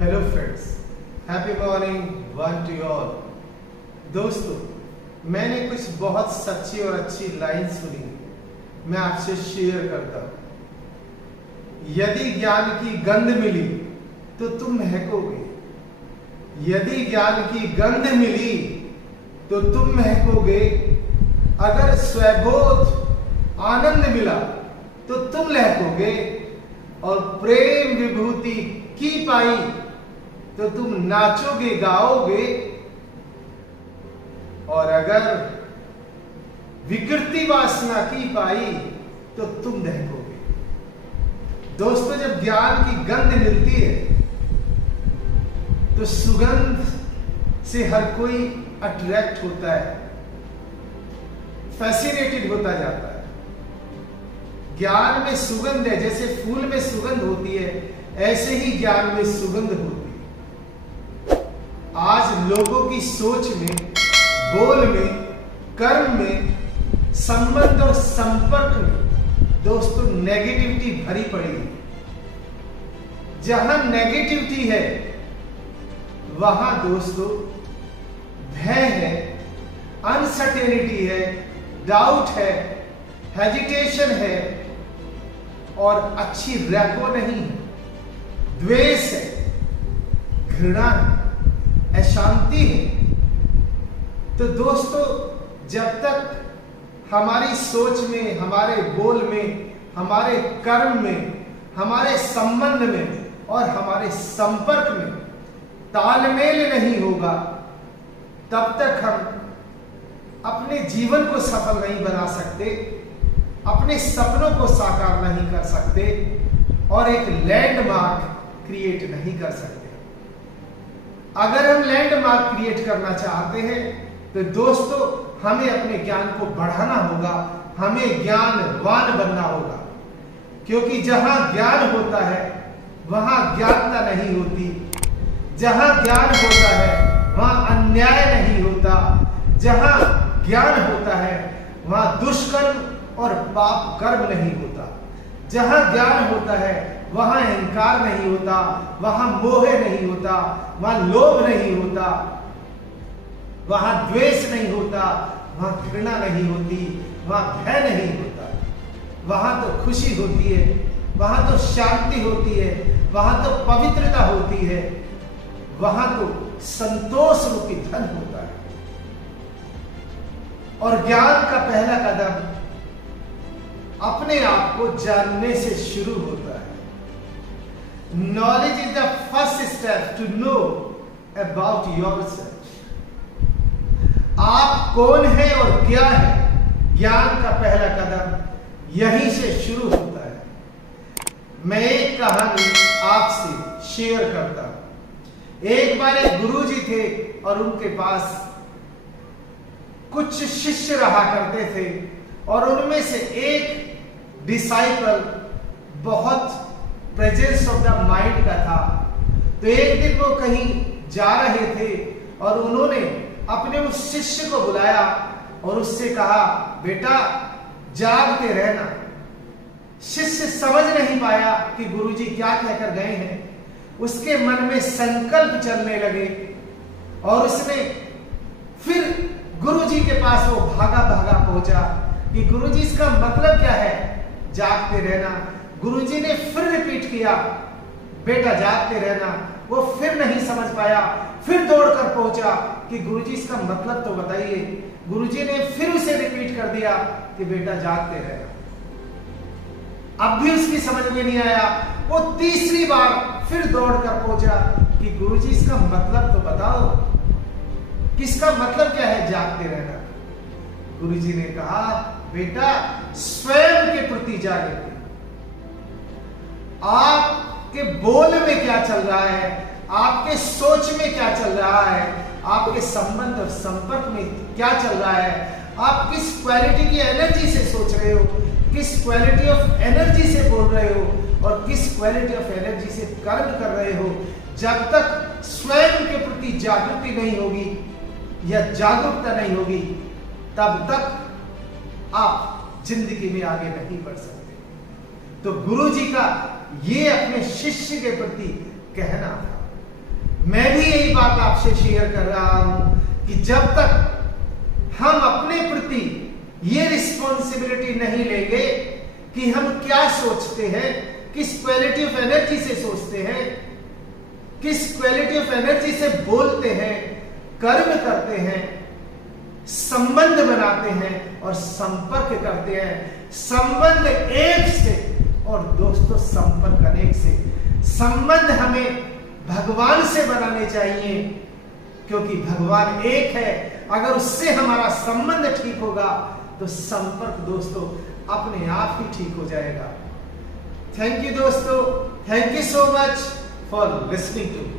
Hello friends, happy morning one two all. दोस्तों, मैंने कुछ बहुत सच्ची और अच्छी लाइन सुनी, मैं आपसे शेयर करता हूं। यदि ज्ञान की गंध मिली तो तुम महकोगे, यदि ज्ञान की गंध मिली तो तुम महकोगे। अगर स्वबोध आनंद मिला तो तुम लहकोगे, और प्रेम विभूति की पाई तो तुम नाचोगे गाओगे। और अगर विकृति वासना की पाई तो तुम दहकोगे। दोस्तों, जब ज्ञान की गंध मिलती है तो सुगंध से हर कोई अट्रैक्ट होता है, फैसिनेटेड होता जाता है। ज्ञान में सुगंध है, जैसे फूल में सुगंध होती है, ऐसे ही ज्ञान में सुगंध होती है। आज लोगों की सोच में, बोल में, कर्म में, संबंध और संपर्क में दोस्तों नेगेटिविटी भरी पड़ी है। जहां नेगेटिविटी है वहां दोस्तों भय है, अनसर्टेनिटी है, डाउट है, हेजिटेशन है, और अच्छी रैपो नहीं है, द्वेष है, घृणा है, अशांति है। तो दोस्तों, जब तक हमारी सोच में, हमारे बोल में, हमारे कर्म में, हमारे संबंध में और हमारे संपर्क में तालमेल नहीं होगा, तब तक हम अपने जीवन को सफल नहीं बना सकते, अपने सपनों को साकार नहीं कर सकते और एक लैंडमार्क क्रिएट नहीं कर सकते। अगर हम लैंडमार्क क्रिएट करना चाहते हैं तो दोस्तों हमें अपने ज्ञान को बढ़ाना होगा, हमें ज्ञानवान बनना होगा। क्योंकि जहां ज्ञान होता है वहां ज्ञानता नहीं होती, जहां ज्ञान होता है वहां अन्याय नहीं होता, जहां ज्ञान होता है वहां दुष्कर्म और पाप कर्म नहीं होता, जहां ज्ञान होता है वहां अहंकार नहीं होता, वहां मोह नहीं होता, वहां लोभ नहीं होता, वहां द्वेष नहीं होता, वहां घृणा नहीं होती, वहां भय नहीं होता। वहां तो खुशी होती है, वहां तो शांति होती है, वहां तो पवित्रता होती है, वहां तो संतोष रूपी धन होता है। और ज्ञान का पहला कदम अपने आप को जानने से शुरू होता है। Knowledge is the first step to know about yourself. आप कौन है और क्या है, ज्ञान का पहला कदम यहीं से शुरू होता है। मैं एक कहानी आपसे शेयर करता हूं। एक बार एक गुरुजी थे और उनके पास कुछ शिष्य रहा करते थे, और उनमें से एक डिसाइपल बहुत प्रेजेंस ऑफ द माइंड का था। तो एक दिन वो कहीं जा रहे थे और उन्होंने अपने उस शिष्य को बुलाया और उससे कहा, बेटा जागते रहना। शिष्य समझ नहीं पाया कि गुरुजी क्या कहकर गए हैं। उसके मन में संकल्प चलने लगे और उसने फिर गुरुजी के पास वो भागा भागा पहुंचा कि गुरुजी इसका मतलब क्या है जागते रहना। गुरुजी ने फिर रिपीट किया, बेटा जागते रहना। वो फिर नहीं समझ पाया, फिर दौड़कर पहुंचा कि गुरुजी इसका मतलब तो बताइए। गुरुजी ने फिर उसे रिपीट कर दिया कि बेटा जागते रहना। अब भी उसकी समझ में नहीं आया। वो तीसरी बार फिर दौड़कर पहुंचा कि गुरुजी इसका मतलब तो बताओ, किसका मतलब क्या है जागते रहना। गुरुजी ने कहा, बेटा स्वयं के प्रति जागृति। आपके बोल में क्या चल रहा है, आपके सोच में क्या चल रहा है, आपके संबंध और संपर्क में क्या चल रहा है, आप किस क्वालिटी की एनर्जी से सोच रहे हो, किस क्वालिटी ऑफ एनर्जी से बोल रहे हो और किस क्वालिटी ऑफ एनर्जी से कर्म कर रहे हो। जब तक स्वयं के प्रति जागृति नहीं होगी या जागरूकता नहीं होगी, तब तक आप जिंदगी में आगे नहीं बढ़ सकते। तो गुरु जी का ये अपने शिष्य के प्रति कहना था। मैं भी यही बात आपसे शेयर कर रहा हूं कि जब तक हम अपने प्रति ये रिस्पॉन्सिबिलिटी नहीं लेंगे कि हम क्या सोचते हैं, किस क्वालिटी ऑफ एनर्जी से सोचते हैं, किस क्वालिटी ऑफ एनर्जी से बोलते हैं, कर्म करते हैं, संबंध बनाते हैं और संपर्क करते हैं। संबंध एक से और दोस्तों संपर्क अनेक से। संबंध हमें भगवान से बनाने चाहिए क्योंकि भगवान एक है। अगर उससे हमारा संबंध ठीक होगा तो संपर्क दोस्तों अपने आप ही ठीक हो जाएगा। थैंक यू दोस्तों, thank you so much for listening to.